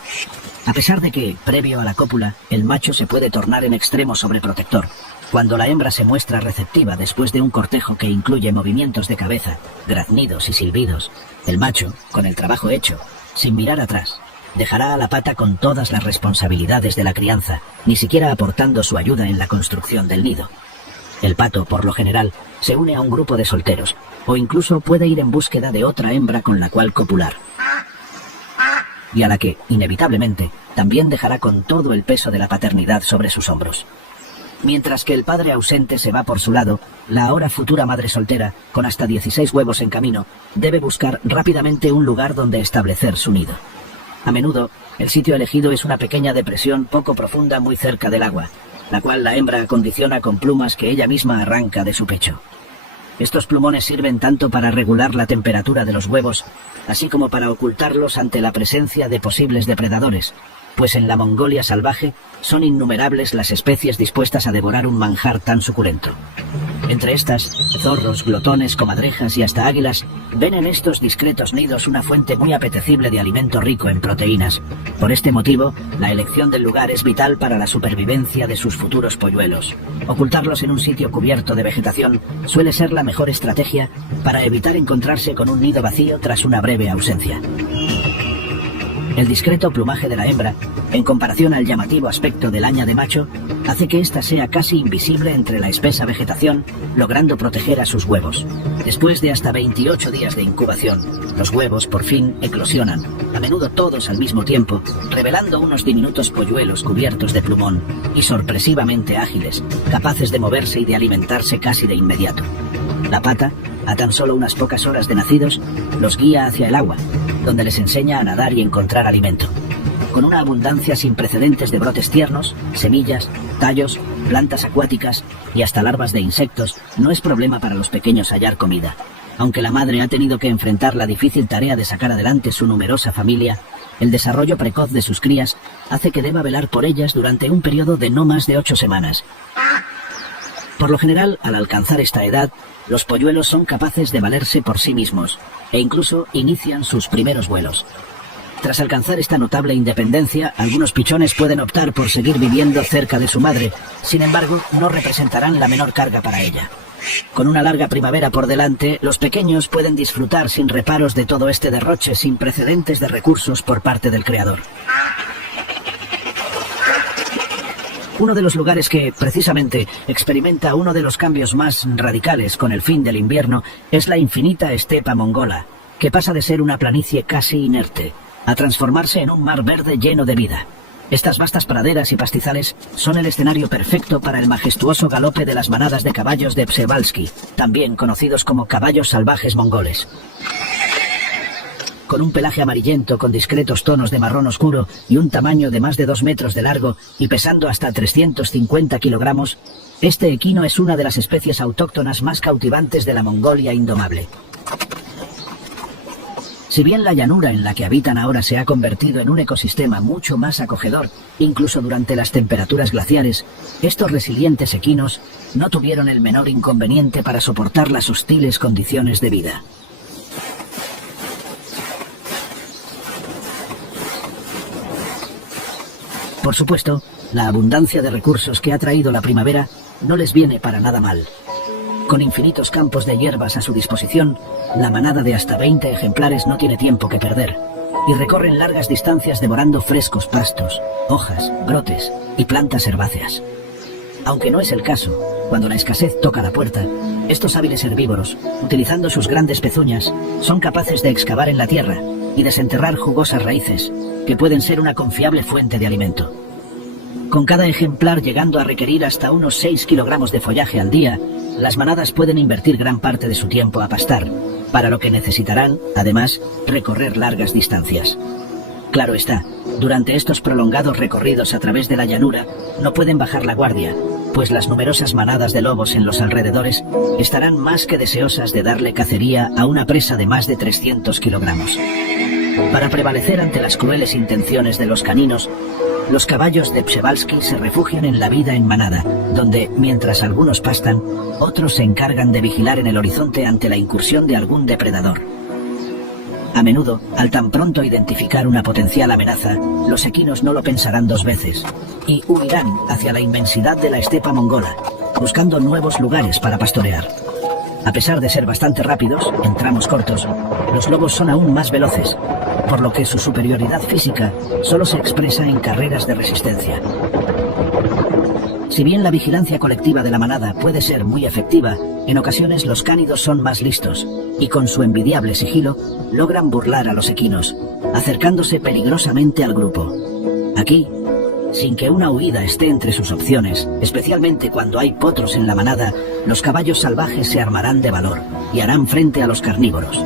A pesar de que, previo a la cópula, el macho se puede tornar en extremo sobreprotector, cuando la hembra se muestra receptiva después de un cortejo que incluye movimientos de cabeza, graznidos y silbidos, el macho, con el trabajo hecho, sin mirar atrás, dejará a la pata con todas las responsabilidades de la crianza, ni siquiera aportando su ayuda en la construcción del nido. El pato, por lo general, se une a un grupo de solteros, o incluso puede ir en búsqueda de otra hembra con la cual copular, y a la que, inevitablemente, también dejará con todo el peso de la paternidad sobre sus hombros. Mientras que el padre ausente se va por su lado, la ahora futura madre soltera, con hasta 16 huevos en camino, debe buscar rápidamente un lugar donde establecer su nido. A menudo, el sitio elegido es una pequeña depresión poco profunda muy cerca del agua, la cual la hembra acondiciona con plumas que ella misma arranca de su pecho. Estos plumones sirven tanto para regular la temperatura de los huevos, así como para ocultarlos ante la presencia de posibles depredadores, pues en la Mongolia salvaje son innumerables las especies dispuestas a devorar un manjar tan suculento. Entre estas, zorros, glotones, comadrejas y hasta águilas ven en estos discretos nidos una fuente muy apetecible de alimento rico en proteínas. Por este motivo, la elección del lugar es vital para la supervivencia de sus futuros polluelos. Ocultarlos en un sitio cubierto de vegetación suele ser la mejor estrategia para evitar encontrarse con un nido vacío tras una breve ausencia. El discreto plumaje de la hembra, en comparación al llamativo aspecto del áñade macho, hace que ésta sea casi invisible entre la espesa vegetación, logrando proteger a sus huevos. Después de hasta 28 días de incubación, los huevos por fin eclosionan, a menudo todos al mismo tiempo, revelando unos diminutos polluelos cubiertos de plumón y sorpresivamente ágiles, capaces de moverse y de alimentarse casi de inmediato. La pata, a tan solo unas pocas horas de nacidos, los guía hacia el agua, donde les enseña a nadar y encontrar alimento. Con una abundancia sin precedentes de brotes tiernos, semillas, tallos, plantas acuáticas y hasta larvas de insectos, no es problema para los pequeños hallar comida. Aunque la madre ha tenido que enfrentar la difícil tarea de sacar adelante su numerosa familia, el desarrollo precoz de sus crías hace que deba velar por ellas durante un periodo de no más de 8 semanas. Por lo general, al alcanzar esta edad, los polluelos son capaces de valerse por sí mismos e incluso inician sus primeros vuelos. Tras alcanzar esta notable independencia, algunos pichones pueden optar por seguir viviendo cerca de su madre, sin embargo, no representarán la menor carga para ella. Con una larga primavera por delante, los pequeños pueden disfrutar sin reparos de todo este derroche sin precedentes de recursos por parte del creador. Uno de los lugares que, precisamente, experimenta uno de los cambios más radicales con el fin del invierno es la infinita estepa mongola, que pasa de ser una planicie casi inerte a transformarse en un mar verde lleno de vida. Estas vastas praderas y pastizales son el escenario perfecto para el majestuoso galope de las manadas de caballos de Przewalski, también conocidos como caballos salvajes mongoles. Con un pelaje amarillento con discretos tonos de marrón oscuro y un tamaño de más de 2 metros de largo y pesando hasta 350 kilogramos, este equino es una de las especies autóctonas más cautivantes de la Mongolia indomable. Si bien la llanura en la que habitan ahora se ha convertido en un ecosistema mucho más acogedor, incluso durante las temperaturas glaciares, estos resilientes equinos no tuvieron el menor inconveniente para soportar las hostiles condiciones de vida. Por supuesto, la abundancia de recursos que ha traído la primavera no les viene para nada mal. Con infinitos campos de hierbas a su disposición, la manada de hasta 20 ejemplares no tiene tiempo que perder y recorren largas distancias devorando frescos pastos, hojas, brotes y plantas herbáceas. Aunque no es el caso, cuando la escasez toca la puerta, estos hábiles herbívoros, utilizando sus grandes pezuñas, son capaces de excavar en la tierra y desenterrar jugosas raíces, que pueden ser una confiable fuente de alimento. Con cada ejemplar llegando a requerir hasta unos 6 kilogramos de follaje al día, las manadas pueden invertir gran parte de su tiempo a pastar, para lo que necesitarán, además, recorrer largas distancias. Claro está, durante estos prolongados recorridos a través de la llanura, no pueden bajar la guardia, pues las numerosas manadas de lobos en los alrededores estarán más que deseosas de darle cacería a una presa de más de 300 kilogramos. Para prevalecer ante las crueles intenciones de los caninos, los caballos de Przewalski se refugian en la vida en manada, donde, mientras algunos pastan, otros se encargan de vigilar en el horizonte ante la incursión de algún depredador. A menudo, al tan pronto identificar una potencial amenaza, los equinos no lo pensarán 2 veces y huirán hacia la inmensidad de la estepa mongola, buscando nuevos lugares para pastorear. A pesar de ser bastante rápidos, en tramos cortos, los lobos son aún más veloces, por lo que su superioridad física solo se expresa en carreras de resistencia. Si bien la vigilancia colectiva de la manada puede ser muy efectiva, en ocasiones los cánidos son más listos y con su envidiable sigilo logran burlar a los equinos, acercándose peligrosamente al grupo. Aquí, sin que una huida esté entre sus opciones, especialmente cuando hay potros en la manada, los caballos salvajes se armarán de valor y harán frente a los carnívoros.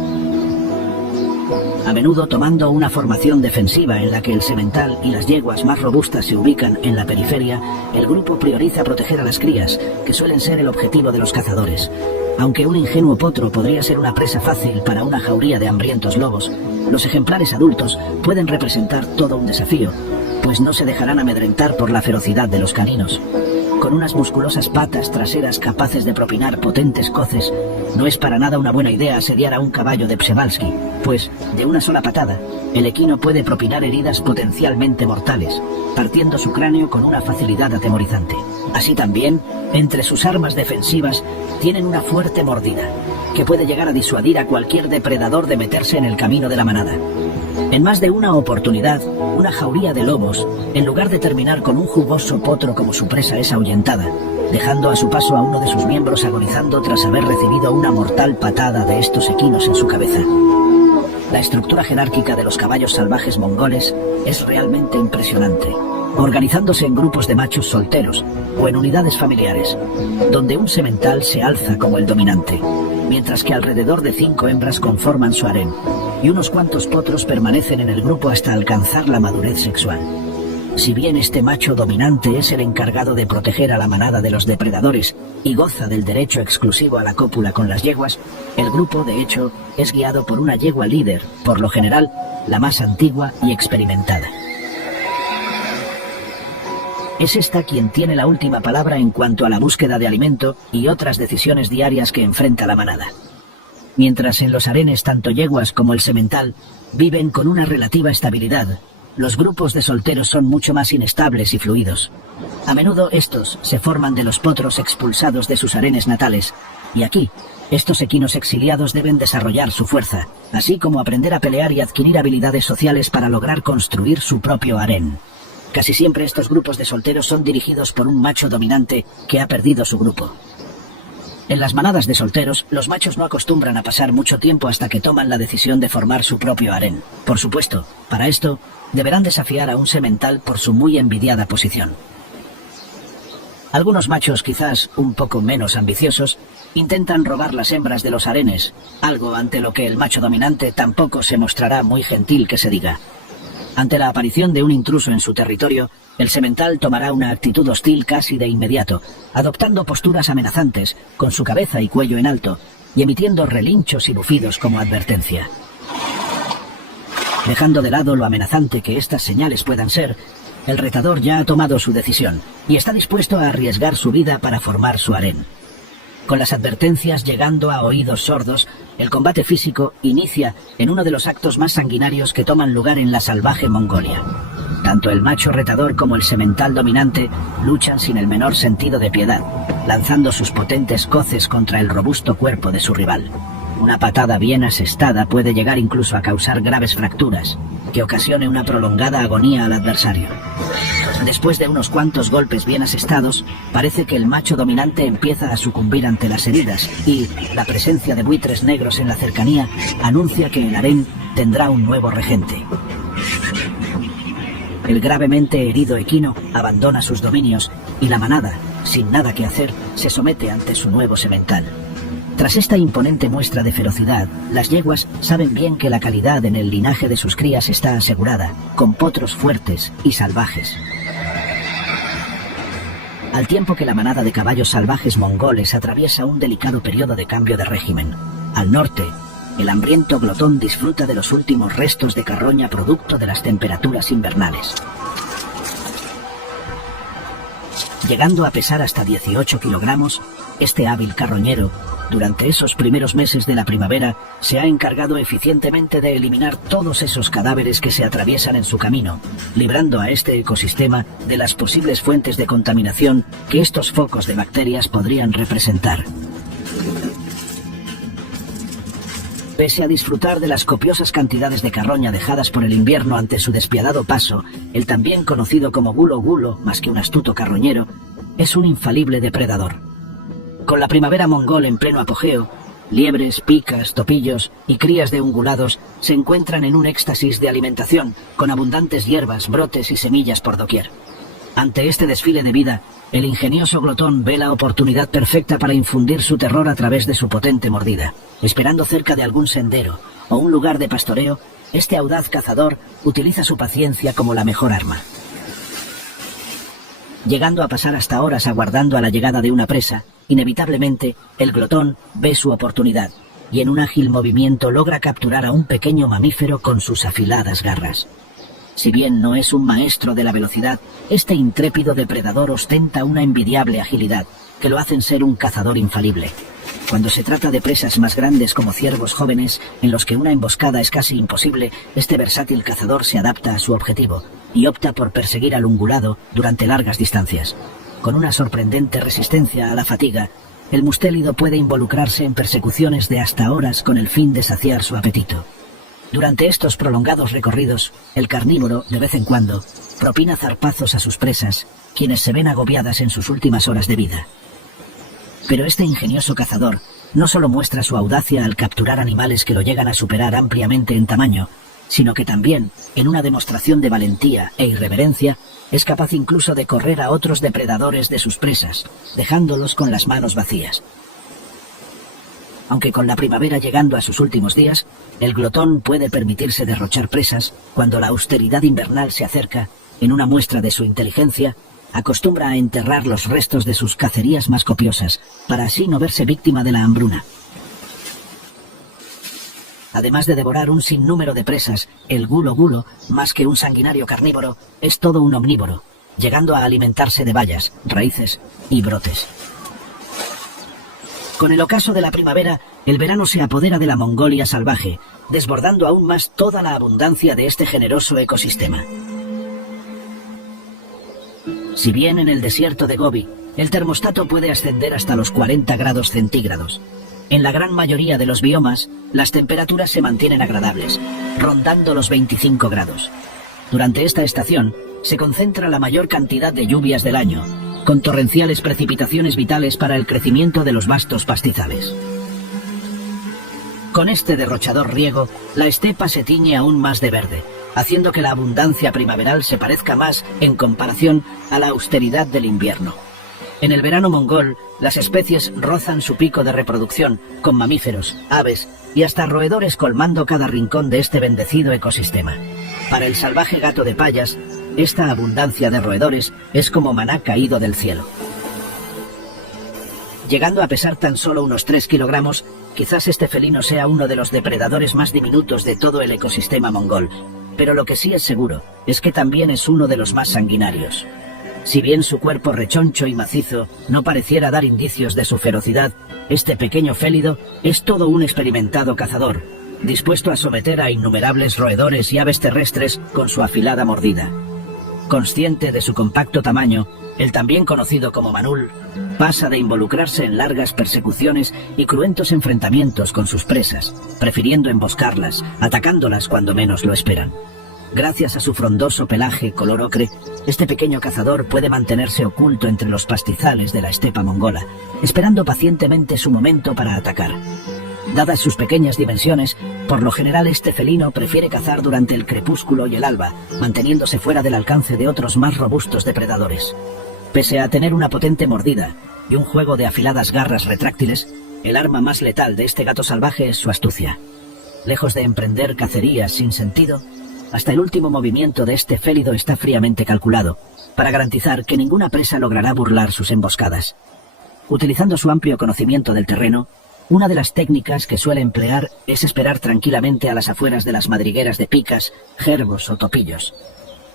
A menudo tomando una formación defensiva en la que el semental y las yeguas más robustas se ubican en la periferia, el grupo prioriza proteger a las crías, que suelen ser el objetivo de los cazadores. Aunque un ingenuo potro podría ser una presa fácil para una jauría de hambrientos lobos, los ejemplares adultos pueden representar todo un desafío, pues no se dejarán amedrentar por la ferocidad de los caninos. Con unas musculosas patas traseras capaces de propinar potentes coces, no es para nada una buena idea asediar a un caballo de Przewalski, pues, de una sola patada, el equino puede propinar heridas potencialmente mortales, partiendo su cráneo con una facilidad atemorizante. Así también, entre sus armas defensivas, tienen una fuerte mordida, que puede llegar a disuadir a cualquier depredador de meterse en el camino de la manada. En más de una oportunidad, una jauría de lobos, en lugar de terminar con un jugoso potro como su presa, es ahuyentada, dejando a su paso a uno de sus miembros agonizando tras haber recibido una mortal patada de estos equinos en su cabeza. La estructura jerárquica de los caballos salvajes mongoles es realmente impresionante, organizándose en grupos de machos solteros o en unidades familiares, donde un semental se alza como el dominante, mientras que alrededor de 5 hembras conforman su harén, y unos cuantos potros permanecen en el grupo hasta alcanzar la madurez sexual. Si bien este macho dominante es el encargado de proteger a la manada de los depredadores y goza del derecho exclusivo a la cópula con las yeguas, el grupo, de hecho, es guiado por una yegua líder, por lo general, la más antigua y experimentada. Es esta quien tiene la última palabra en cuanto a la búsqueda de alimento y otras decisiones diarias que enfrenta la manada. Mientras en los harenes tanto yeguas como el semental viven con una relativa estabilidad, los grupos de solteros son mucho más inestables y fluidos. A menudo estos se forman de los potros expulsados de sus harenes natales, y aquí, estos equinos exiliados deben desarrollar su fuerza, así como aprender a pelear y adquirir habilidades sociales para lograr construir su propio harén. Casi siempre estos grupos de solteros son dirigidos por un macho dominante que ha perdido su grupo. En las manadas de solteros, los machos no acostumbran a pasar mucho tiempo hasta que toman la decisión de formar su propio harén. Por supuesto, para esto, deberán desafiar a un semental por su muy envidiada posición. Algunos machos, quizás un poco menos ambiciosos, intentan robar las hembras de los harenes, algo ante lo que el macho dominante tampoco se mostrará muy gentil que se diga. Ante la aparición de un intruso en su territorio, el semental tomará una actitud hostil casi de inmediato, adoptando posturas amenazantes, con su cabeza y cuello en alto, y emitiendo relinchos y bufidos como advertencia. Dejando de lado lo amenazante que estas señales puedan ser, el retador ya ha tomado su decisión, y está dispuesto a arriesgar su vida para formar su harén. Con las advertencias llegando a oídos sordos, el combate físico inicia en uno de los actos más sanguinarios que toman lugar en la salvaje Mongolia. Tanto el macho retador como el semental dominante luchan sin el menor sentido de piedad, lanzando sus potentes coces contra el robusto cuerpo de su rival. Una patada bien asestada puede llegar incluso a causar graves fracturas, que ocasione una prolongada agonía al adversario. Después de unos cuantos golpes bien asestados, parece que el macho dominante empieza a sucumbir ante las heridas y la presencia de buitres negros en la cercanía anuncia que el harén tendrá un nuevo regente. El gravemente herido equino abandona sus dominios y la manada, sin nada que hacer, se somete ante su nuevo semental. Tras esta imponente muestra de ferocidad, las yeguas saben bien que la calidad en el linaje de sus crías está asegurada, con potros fuertes y salvajes. Al tiempo que la manada de caballos salvajes mongoles atraviesa un delicado periodo de cambio de régimen, al norte, el hambriento glotón disfruta de los últimos restos de carroña producto de las temperaturas invernales. Llegando a pesar hasta 18 kilogramos, este hábil carroñero, durante esos primeros meses de la primavera, se ha encargado eficientemente de eliminar todos esos cadáveres que se atraviesan en su camino, librando a este ecosistema de las posibles fuentes de contaminación que estos focos de bacterias podrían representar. Pese a disfrutar de las copiosas cantidades de carroña dejadas por el invierno ante su despiadado paso, el también conocido como gulo gulo, más que un astuto carroñero, es un infalible depredador. Con la primavera mongol en pleno apogeo, liebres, picas, topillos y crías de ungulados se encuentran en un éxtasis de alimentación, con abundantes hierbas, brotes y semillas por doquier. Ante este desfile de vida, el ingenioso glotón ve la oportunidad perfecta para infundir su terror a través de su potente mordida. Esperando cerca de algún sendero o un lugar de pastoreo, este audaz cazador utiliza su paciencia como la mejor arma. Llegando a pasar hasta horas aguardando a la llegada de una presa, inevitablemente el glotón ve su oportunidad y en un ágil movimiento logra capturar a un pequeño mamífero con sus afiladas garras. Si bien no es un maestro de la velocidad, este intrépido depredador ostenta una envidiable agilidad, que lo hacen ser un cazador infalible. Cuando se trata de presas más grandes como ciervos jóvenes, en los que una emboscada es casi imposible, este versátil cazador se adapta a su objetivo y opta por perseguir al ungulado durante largas distancias. Con una sorprendente resistencia a la fatiga, el mustélido puede involucrarse en persecuciones de hasta horas con el fin de saciar su apetito. Durante estos prolongados recorridos, el carnívoro, de vez en cuando, propina zarpazos a sus presas, quienes se ven agobiadas en sus últimas horas de vida. Pero este ingenioso cazador no solo muestra su audacia al capturar animales que lo llegan a superar ampliamente en tamaño, sino que también, en una demostración de valentía e irreverencia, es capaz incluso de correr a otros depredadores de sus presas, dejándolos con las manos vacías. Aunque con la primavera llegando a sus últimos días, el glotón puede permitirse derrochar presas, cuando la austeridad invernal se acerca, en una muestra de su inteligencia, acostumbra a enterrar los restos de sus cacerías más copiosas, para así no verse víctima de la hambruna. Además de devorar un sinnúmero de presas, el gulo gulo, más que un sanguinario carnívoro, es todo un omnívoro, llegando a alimentarse de bayas, raíces y brotes. Con el ocaso de la primavera, el verano se apodera de la Mongolia salvaje, desbordando aún más toda la abundancia de este generoso ecosistema. Si bien en el desierto de Gobi, el termostato puede ascender hasta los 40 grados centígrados, en la gran mayoría de los biomas, las temperaturas se mantienen agradables, rondando los 25 grados. Durante esta estación, se concentra la mayor cantidad de lluvias del año, con torrenciales precipitaciones vitales para el crecimiento de los vastos pastizales. Con este derrochador riego, la estepa se tiñe aún más de verde, haciendo que la abundancia primaveral se parezca más en comparación a la austeridad del invierno. En el verano mongol, las especies rozan su pico de reproducción, con mamíferos, aves y hasta roedores colmando cada rincón de este bendecido ecosistema. Para el salvaje gato de Payas, esta abundancia de roedores es como maná caído del cielo. Llegando a pesar tan solo unos 3 kilogramos, quizás este felino sea uno de los depredadores más diminutos de todo el ecosistema mongol, pero lo que sí es seguro es que también es uno de los más sanguinarios. Si bien su cuerpo rechoncho y macizo no pareciera dar indicios de su ferocidad, este pequeño félido es todo un experimentado cazador, dispuesto a someter a innumerables roedores y aves terrestres con su afilada mordida. Consciente de su compacto tamaño, el también conocido como manul pasa de involucrarse en largas persecuciones y cruentos enfrentamientos con sus presas, prefiriendo emboscarlas, atacándolas cuando menos lo esperan. Gracias a su frondoso pelaje color ocre, este pequeño cazador puede mantenerse oculto entre los pastizales de la estepa mongola, esperando pacientemente su momento para atacar. Dadas sus pequeñas dimensiones, por lo general este felino prefiere cazar durante el crepúsculo y el alba, manteniéndose fuera del alcance de otros más robustos depredadores. Pese a tener una potente mordida y un juego de afiladas garras retráctiles, el arma más letal de este gato salvaje es su astucia. Lejos de emprender cacerías sin sentido, hasta el último movimiento de este félido está fríamente calculado, para garantizar que ninguna presa logrará burlar sus emboscadas. Utilizando su amplio conocimiento del terreno, una de las técnicas que suele emplear es esperar tranquilamente a las afueras de las madrigueras de picas, jerbos o topillos.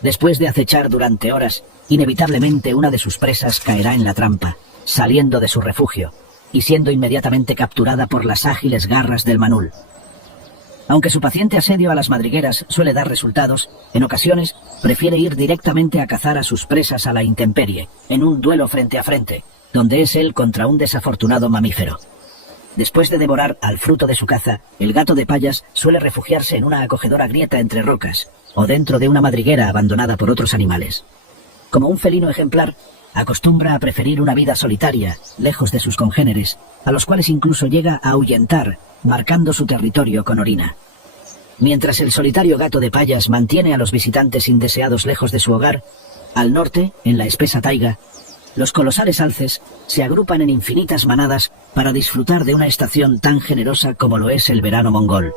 Después de acechar durante horas, inevitablemente una de sus presas caerá en la trampa, saliendo de su refugio, y siendo inmediatamente capturada por las ágiles garras del manul. Aunque su paciente asedio a las madrigueras suele dar resultados, en ocasiones prefiere ir directamente a cazar a sus presas a la intemperie, en un duelo frente a frente, donde es él contra un desafortunado mamífero. Después de devorar al fruto de su caza, el gato de Payas suele refugiarse en una acogedora grieta entre rocas, o dentro de una madriguera abandonada por otros animales. Como un felino ejemplar, acostumbra a preferir una vida solitaria, lejos de sus congéneres, a los cuales incluso llega a ahuyentar, marcando su territorio con orina. Mientras el solitario gato de Payas mantiene a los visitantes indeseados lejos de su hogar, al norte, en la espesa taiga, los colosales alces se agrupan en infinitas manadas para disfrutar de una estación tan generosa como lo es el verano mongol.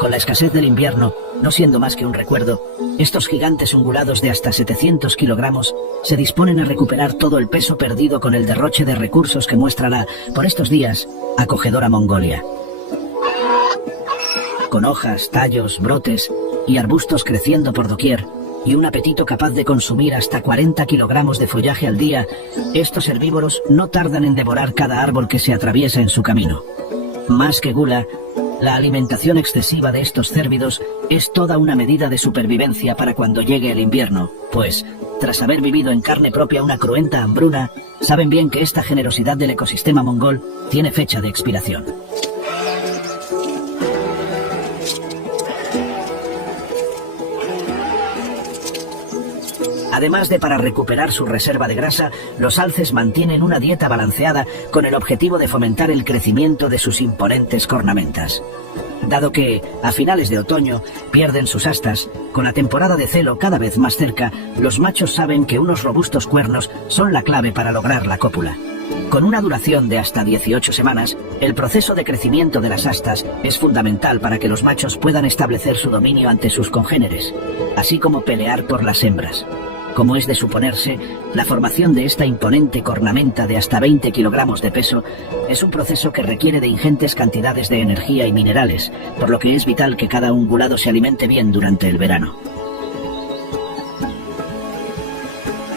Con la escasez del invierno, no siendo más que un recuerdo, estos gigantes ungulados de hasta 700 kilogramos se disponen a recuperar todo el peso perdido con el derroche de recursos que muestra la, por estos días, acogedora Mongolia. Con hojas, tallos, brotes y arbustos creciendo por doquier, y un apetito capaz de consumir hasta 40 kilogramos de follaje al día, estos herbívoros no tardan en devorar cada árbol que se atraviesa en su camino. Más que gula, la alimentación excesiva de estos cérvidos es toda una medida de supervivencia para cuando llegue el invierno, pues, tras haber vivido en carne propia una cruenta hambruna, saben bien que esta generosidad del ecosistema mongol tiene fecha de expiración. Además de para recuperar su reserva de grasa, los alces mantienen una dieta balanceada con el objetivo de fomentar el crecimiento de sus imponentes cornamentas. Dado que, a finales de otoño, pierden sus astas, con la temporada de celo cada vez más cerca, los machos saben que unos robustos cuernos son la clave para lograr la cópula. Con una duración de hasta 18 semanas, el proceso de crecimiento de las astas es fundamental para que los machos puedan establecer su dominio ante sus congéneres, así como pelear por las hembras. Como es de suponerse, la formación de esta imponente cornamenta de hasta 20 kilogramos de peso es un proceso que requiere de ingentes cantidades de energía y minerales, por lo que es vital que cada ungulado se alimente bien durante el verano.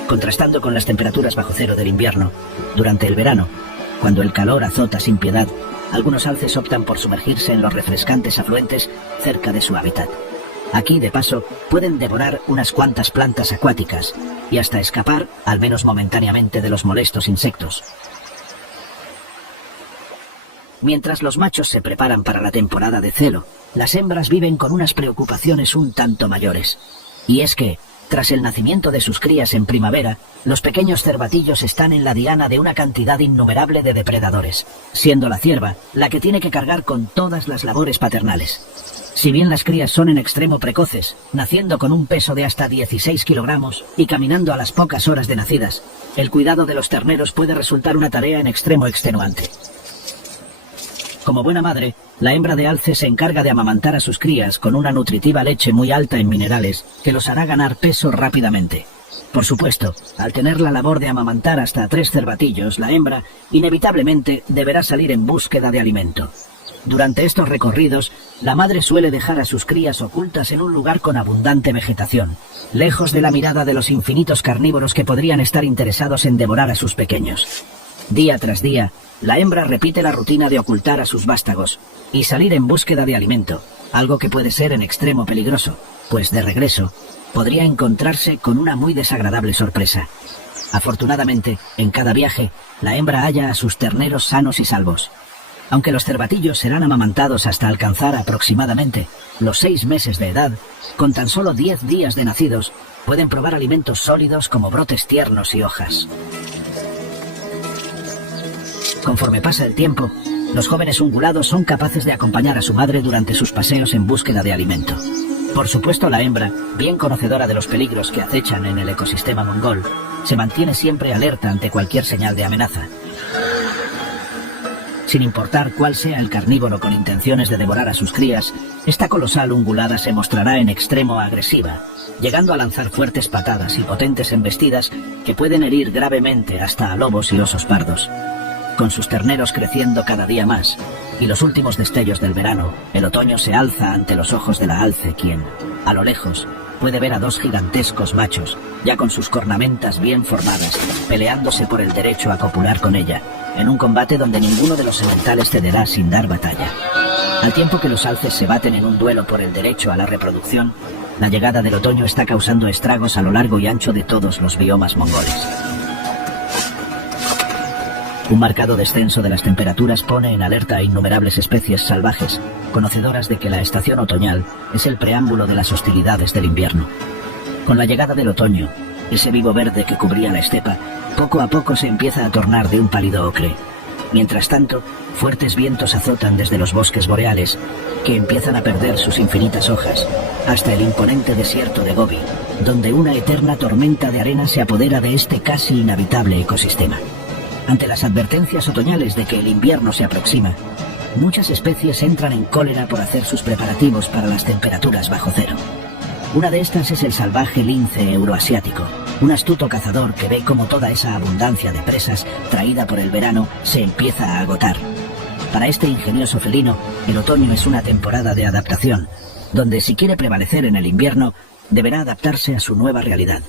Contrastando con las temperaturas bajo cero del invierno, durante el verano, cuando el calor azota sin piedad, algunos alces optan por sumergirse en los refrescantes afluentes cerca de su hábitat. Aquí, de paso, pueden devorar unas cuantas plantas acuáticas y hasta escapar, al menos momentáneamente, de los molestos insectos. Mientras los machos se preparan para la temporada de celo, las hembras viven con unas preocupaciones un tanto mayores. Y es que, tras el nacimiento de sus crías en primavera, los pequeños cervatillos están en la diana de una cantidad innumerable de depredadores, siendo la cierva la que tiene que cargar con todas las labores paternales. Si bien las crías son en extremo precoces, naciendo con un peso de hasta 16 kilogramos y caminando a las pocas horas de nacidas, el cuidado de los terneros puede resultar una tarea en extremo extenuante. Como buena madre, la hembra de alce se encarga de amamantar a sus crías con una nutritiva leche muy alta en minerales que los hará ganar peso rápidamente. Por supuesto, al tener la labor de amamantar hasta 3 cervatillos, la hembra inevitablemente deberá salir en búsqueda de alimento. Durante estos recorridos, la madre suele dejar a sus crías ocultas en un lugar con abundante vegetación, lejos de la mirada de los infinitos carnívoros que podrían estar interesados en devorar a sus pequeños. Día tras día, la hembra repite la rutina de ocultar a sus vástagos y salir en búsqueda de alimento, algo que puede ser en extremo peligroso, pues de regreso podría encontrarse con una muy desagradable sorpresa. Afortunadamente, en cada viaje, la hembra halla a sus terneros sanos y salvos. Aunque los cervatillos serán amamantados hasta alcanzar aproximadamente los 6 meses de edad, con tan solo 10 días de nacidos, pueden probar alimentos sólidos como brotes tiernos y hojas. Conforme pasa el tiempo, los jóvenes ungulados son capaces de acompañar a su madre durante sus paseos en búsqueda de alimento. Por supuesto, la hembra, bien conocedora de los peligros que acechan en el ecosistema mongol, se mantiene siempre alerta ante cualquier señal de amenaza. Sin importar cuál sea el carnívoro con intenciones de devorar a sus crías, esta colosal ungulada se mostrará en extremo agresiva, llegando a lanzar fuertes patadas y potentes embestidas que pueden herir gravemente hasta a lobos y osos pardos. Con sus terneros creciendo cada día más, y los últimos destellos del verano, el otoño se alza ante los ojos de la alce, quien, a lo lejos, puede ver a 2 gigantescos machos, ya con sus cornamentas bien formadas, peleándose por el derecho a copular con ella, en un combate donde ninguno de los sementales cederá sin dar batalla. Al tiempo que los alces se baten en un duelo por el derecho a la reproducción, la llegada del otoño está causando estragos a lo largo y ancho de todos los biomas mongoles. Un marcado descenso de las temperaturas pone en alerta a innumerables especies salvajes, conocedoras de que la estación otoñal es el preámbulo de las hostilidades del invierno. Con la llegada del otoño, ese vivo verde que cubría la estepa, poco a poco se empieza a tornar de un pálido ocre. Mientras tanto, fuertes vientos azotan desde los bosques boreales, que empiezan a perder sus infinitas hojas, hasta el imponente desierto de Gobi, donde una eterna tormenta de arena se apodera de este casi inhabitable ecosistema. Ante las advertencias otoñales de que el invierno se aproxima, muchas especies entran en cólera por hacer sus preparativos para las temperaturas bajo cero. Una de estas es el salvaje lince euroasiático, un astuto cazador que ve cómo toda esa abundancia de presas traída por el verano se empieza a agotar. Para este ingenioso felino, el otoño es una temporada de adaptación, donde si quiere prevalecer en el invierno, deberá adaptarse a su nueva realidad.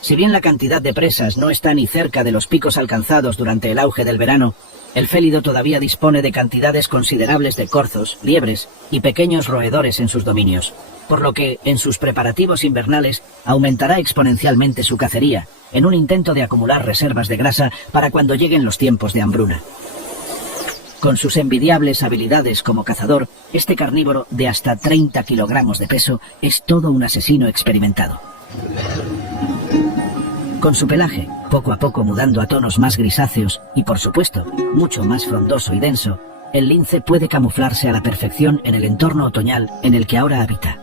Si bien la cantidad de presas no está ni cerca de los picos alcanzados durante el auge del verano, el félido todavía dispone de cantidades considerables de corzos, liebres y pequeños roedores en sus dominios, por lo que, en sus preparativos invernales, aumentará exponencialmente su cacería, en un intento de acumular reservas de grasa para cuando lleguen los tiempos de hambruna. Con sus envidiables habilidades como cazador, este carnívoro de hasta 30 kilogramos de peso es todo un asesino experimentado. Con su pelaje, poco a poco mudando a tonos más grisáceos y, por supuesto, mucho más frondoso y denso, el lince puede camuflarse a la perfección en el entorno otoñal en el que ahora habita.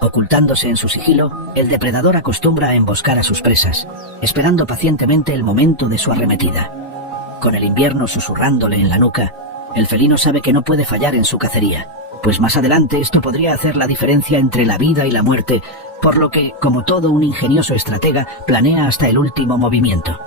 Ocultándose en su sigilo, el depredador acostumbra a emboscar a sus presas, esperando pacientemente el momento de su arremetida. Con el invierno susurrándole en la nuca, el felino sabe que no puede fallar en su cacería, pues más adelante esto podría hacer la diferencia entre la vida y la muerte, por lo que, como todo un ingenioso estratega, planea hasta el último movimiento.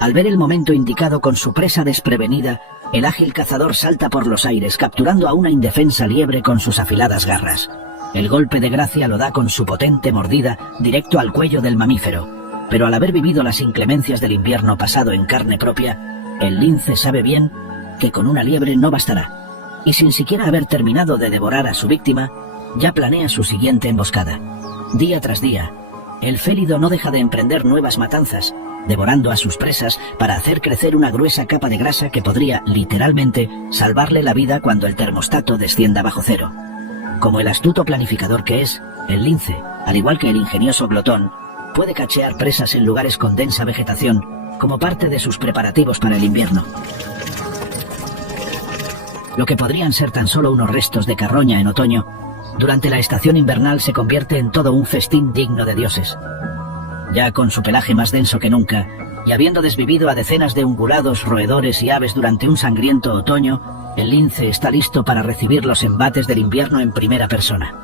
Al ver el momento indicado con su presa desprevenida, el ágil cazador salta por los aires, capturando a una indefensa liebre con sus afiladas garras. El golpe de gracia lo da con su potente mordida directo al cuello del mamífero, pero al haber vivido las inclemencias del invierno pasado en carne propia, el lince sabe bien que con una liebre no bastará, y sin siquiera haber terminado de devorar a su víctima, ya planea su siguiente emboscada. Día tras día, el félido no deja de emprender nuevas matanzas, devorando a sus presas para hacer crecer una gruesa capa de grasa que podría, literalmente, salvarle la vida cuando el termostato descienda bajo cero. Como el astuto planificador que es, el lince, al igual que el ingenioso glotón, puede cachear presas en lugares con densa vegetación, como parte de sus preparativos para el invierno. Lo que podrían ser tan solo unos restos de carroña en otoño, durante la estación invernal se convierte en todo un festín digno de dioses. Ya con su pelaje más denso que nunca, y habiendo desvivido a decenas de ungulados, roedores y aves durante un sangriento otoño, el lince está listo para recibir los embates del invierno en primera persona.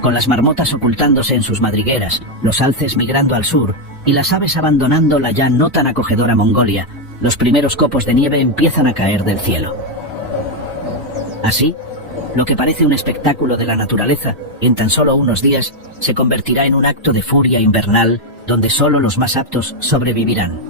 Con las marmotas ocultándose en sus madrigueras, los alces migrando al sur, y las aves abandonando la ya no tan acogedora Mongolia, los primeros copos de nieve empiezan a caer del cielo. Así, lo que parece un espectáculo de la naturaleza, en tan solo unos días, se convertirá en un acto de furia invernal donde solo los más aptos sobrevivirán.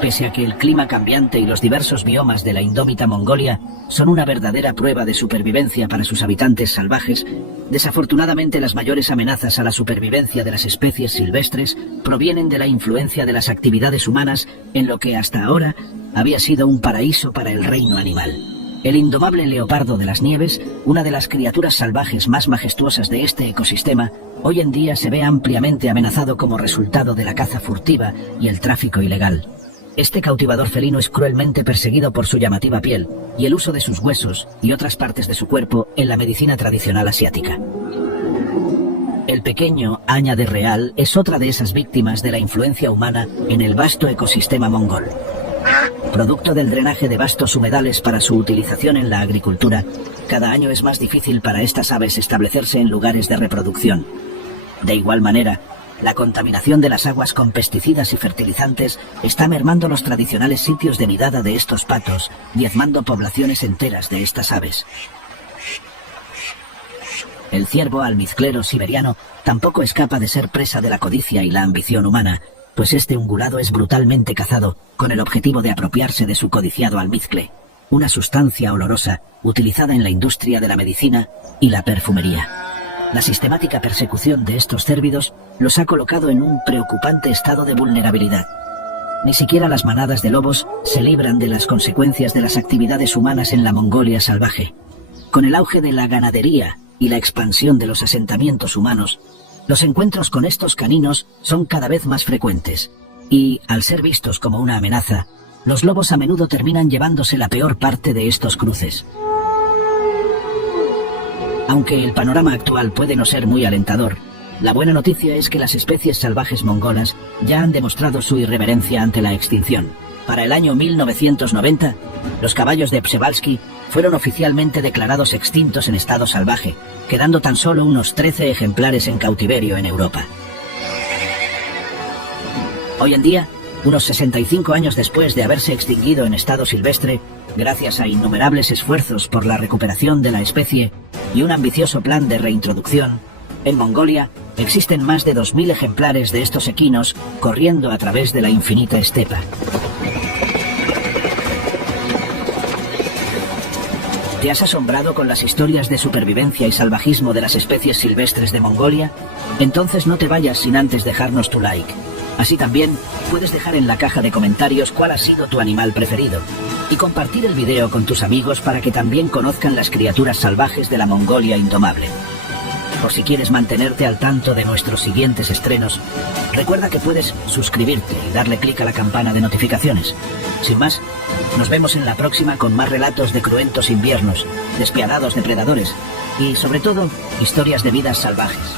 Pese a que el clima cambiante y los diversos biomas de la indómita Mongolia son una verdadera prueba de supervivencia para sus habitantes salvajes, desafortunadamente las mayores amenazas a la supervivencia de las especies silvestres provienen de la influencia de las actividades humanas en lo que hasta ahora había sido un paraíso para el reino animal. El indomable leopardo de las nieves, una de las criaturas salvajes más majestuosas de este ecosistema, hoy en día se ve ampliamente amenazado como resultado de la caza furtiva y el tráfico ilegal. Este cautivador felino es cruelmente perseguido por su llamativa piel y el uso de sus huesos y otras partes de su cuerpo en la medicina tradicional asiática. El pequeño áñade real es otra de esas víctimas de la influencia humana en el vasto ecosistema mongol. Producto del drenaje de vastos humedales para su utilización en la agricultura, cada año es más difícil para estas aves establecerse en lugares de reproducción. De igual manera, la contaminación de las aguas con pesticidas y fertilizantes está mermando los tradicionales sitios de nidada de estos patos, diezmando poblaciones enteras de estas aves. El ciervo almizclero siberiano tampoco escapa de ser presa de la codicia y la ambición humana, pues este ungulado es brutalmente cazado con el objetivo de apropiarse de su codiciado almizcle, una sustancia olorosa utilizada en la industria de la medicina y la perfumería. La sistemática persecución de estos cérvidos los ha colocado en un preocupante estado de vulnerabilidad. Ni siquiera las manadas de lobos se libran de las consecuencias de las actividades humanas en la Mongolia salvaje. Con el auge de la ganadería y la expansión de los asentamientos humanos, los encuentros con estos caninos son cada vez más frecuentes, y, al ser vistos como una amenaza, los lobos a menudo terminan llevándose la peor parte de estos cruces. Aunque el panorama actual puede no ser muy alentador, la buena noticia es que las especies salvajes mongolas ya han demostrado su irreverencia ante la extinción. Para el año 1990, los caballos de Przewalski fueron oficialmente declarados extintos en estado salvaje, quedando tan solo unos 13 ejemplares en cautiverio en Europa. Hoy en día, unos 65 años después de haberse extinguido en estado silvestre, gracias a innumerables esfuerzos por la recuperación de la especie y un ambicioso plan de reintroducción, en Mongolia existen más de 2000 ejemplares de estos equinos corriendo a través de la infinita estepa. ¿Te has asombrado con las historias de supervivencia y salvajismo de las especies silvestres de Mongolia? Entonces no te vayas sin antes dejarnos tu like. Así también puedes dejar en la caja de comentarios cuál ha sido tu animal preferido y compartir el video con tus amigos para que también conozcan las criaturas salvajes de la Mongolia indomable. Por si quieres mantenerte al tanto de nuestros siguientes estrenos, recuerda que puedes suscribirte y darle clic a la campana de notificaciones. Sin más, nos vemos en la próxima con más relatos de cruentos inviernos, despiadados depredadores y, sobre todo, historias de vidas salvajes.